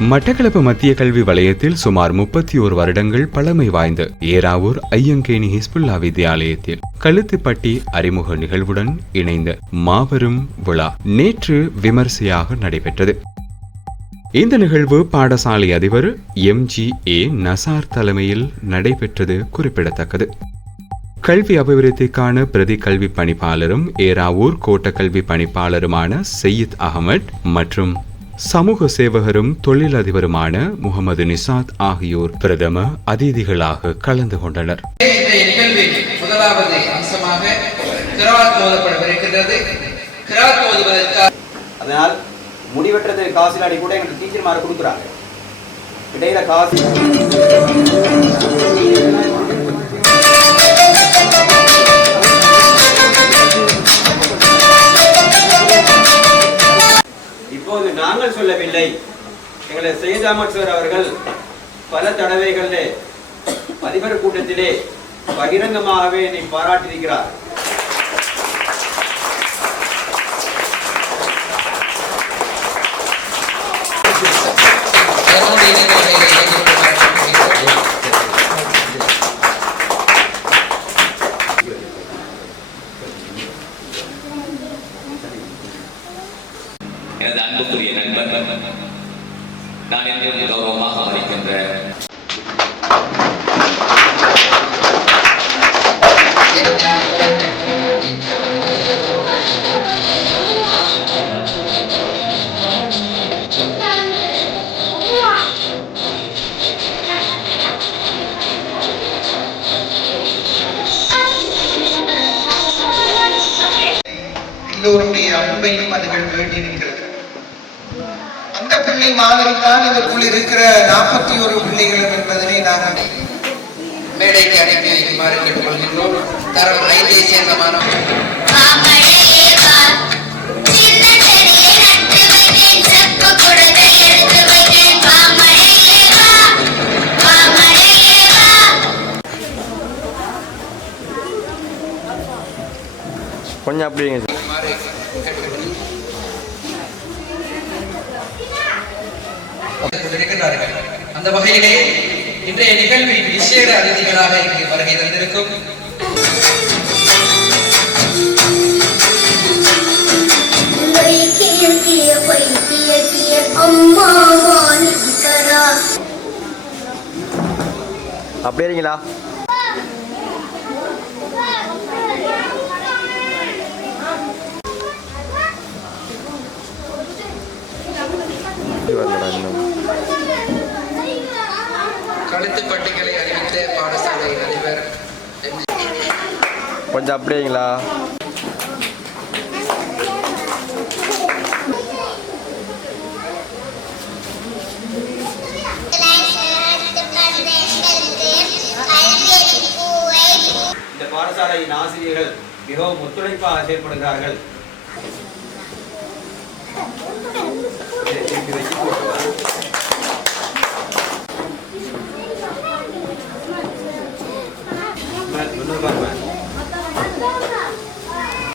மட்டக்களப்பு மத்திய கல்வி வலயத்தில் சுமார் 31 வருடங்கள் பழமை வாய்ந்த ஏறாவூர் ஐயங்கேணி ஹிஸ்புல்லா வித்தியாலயத்தில் கழுத்துப்பட்டி அறிமுக நிகழ்வுடன் இணைந்த மாபெரும் விழா நேற்று விமர்சையாக நடைபெற்றது. இந்த நிகழ்வு பாடசாலை அதிபர் MGA நசார் தலைமையில் நடைபெற்றது குறிப்பிடத்தக்கது. கல்வி அபிவிருத்திக்கான பிரதி கல்வி பணிப்பாளரும் ஏறாவூர் கோட்ட கல்வி பணிப்பாளருமான சையீத் அகமட் மற்றும் சமூக சேவகரும் தொழிலதிபருமான முகமது நிசாத் ஆகியோர் பிரதம அதிதிகளாக கலந்து கொண்டனர். முதலாவது அம்சமாக கிராத் ஓதப்படவிருக்கின்றது. கிராத் ஓதுவதற்காக அதனால் முடிவெற்றது காசிலாடி கூட எங்களுக்கு டீச்சர்மாரை கொடுக்குறாங்க. இடையில காசு இப்போது நாங்கள் சொல்லவில்லை. எங்களை சையத் அஹ்மத் சார் அவர்கள் பல தடவைகளிலே அதிபர் கூட்டத்திலே பகிரங்கமாகவே என்னை பாராட்டியிருக்கிறார். எனது அன்புக்குரிய நண்பர், நான் என்றும் கௌரவமாக மதிக்கின்ற எல்லோருடைய அன்பையும் அதுகள் வேண்டியிருக்கிறது. அந்த பிள்ளை மாதிரிதான் இதற்குள் இருக்கிற 41 பிள்ளைகளும் என்பதனை நாங்கள் மேடைக்கு அனுப்பி வைக்குமாறு கேட்டுக்கொள்கின்றோம். தரம் 5ஐ சேர்ந்த மாணவர்கள் கொஞ்சம் அப்படிங்க இருக்கின்றார்கள். அந்த வகையிலே இன்றைய நிகழ்வில் விசேட அதிதிகளாக இங்கு வருகை தந்திருக்கும் அப்படியேங்களா கழுத்து பட்டிகளை அறிவித்த பாடசாலை அதிபர் கொஞ்சம் அப்படியேங்களா இந்த பாடசாலையின் ஆசிரியர்கள் மிகவும் ஒத்துழைப்பாக செயல்படுகிறார்கள்.